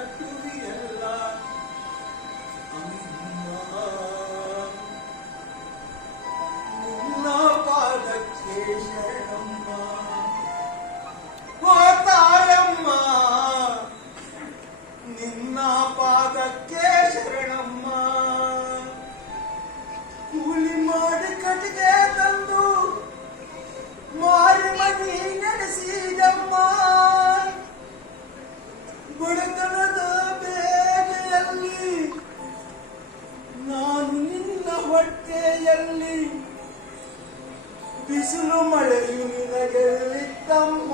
ಕಟ್ಟುವಿಯಲ್ಲ ಅಮ್ಮ, ನಿನ್ನ ಪಾದಕ್ಕೆ ಶರಣಮ್ಮ. ಓ ತಾಯಮ್ಮ, ನಿನ್ನ ಪಾದಕ್ಕೆ ಶರಣಮ್ಮ. ಕೂಲಿ ಮಾಡಿ ಕಟ್ಟಿಗೆ ತಂದು ಮಾರಿ ಮನಿ ನಡೆಸಿದಮ್ಮ. ಬಡತನದ ಬೇಗೆಯಲ್ಲಿ ನಾನು ನಿನ್ನ ಹೊಟ್ಟೆಯಲ್ಲಿ ಬಿಸಿಲು ಮಳೆಯು ನಿನಗೆಲ್ಲಿತ್ತಮ್ಮ.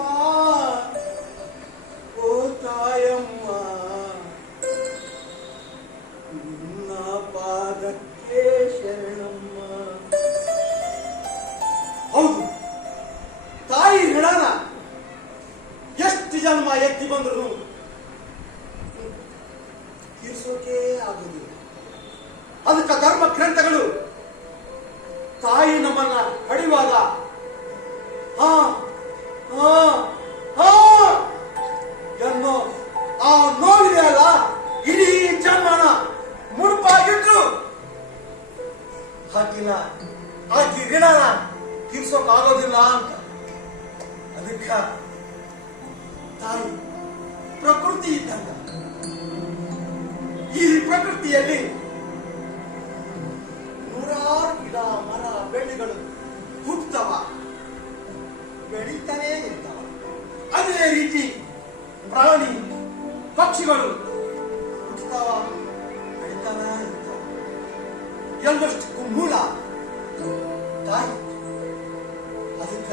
ಓ ತಾಯಮ್ಮ, ನಿನ್ನ ಪಾದಕ್ಕೆ ಶರಣಮ್ಮ. ಹೌದು, ತಾಯಿ ಋಣನ ಎಷ್ಟು ಜನ್ಮ ಎತ್ತಿ ಬಂದ್ರು ತೀರ್ಸೋಕೆ ಆಗುದಿಲ್ಲ. ಅದಕ್ಕೆ ಧರ್ಮ ಗ್ರಂಥಗಳು ತಾಯಿ ನಮ್ಮನ್ನ ಹಡಿಯುವಾಗ ಹಾ ಹಾ ಹಾ ಎನ್ನೋ ಆ ನೋವಿದೆ ಅಲ್ಲ, ಇಡೀ ಜನ್ಮನ ಮುಡುಪಾಗಿಟ್ರು ಹಾಕಿನ ಆಕಿ ಋಣನ ತೀರ್ಸೋಕ್ ಆಗೋದಿಲ್ಲ ಅಂತ. ಅದಕ್ಕ ತಾಯಿ ಪ್ರಕೃತಿ ಇದ್ದಂಗ. ಈ ಪ್ರಕೃತಿಯಲ್ಲಿ ನೂರಾರು ಗಿಡ ಮರ ಬೆಳೆಗಳು ಹುಟ್ಟುತ್ತವ, ಬೆಳೀತಾನೇ ಇರ್ತಾವ. ಅದೇ ರೀತಿ ಪ್ರಾಣಿ ಪಕ್ಷಿಗಳು ಹುಟ್ಟುತ್ತಾವ, ಬೆಳೀತಾನೇ ಇರ್ತಾವ. ಎಲ್ಲಷ್ಟಕ್ಕೂ ಮೂಲ ತಾಯಿ. ಅದಕ್ಕ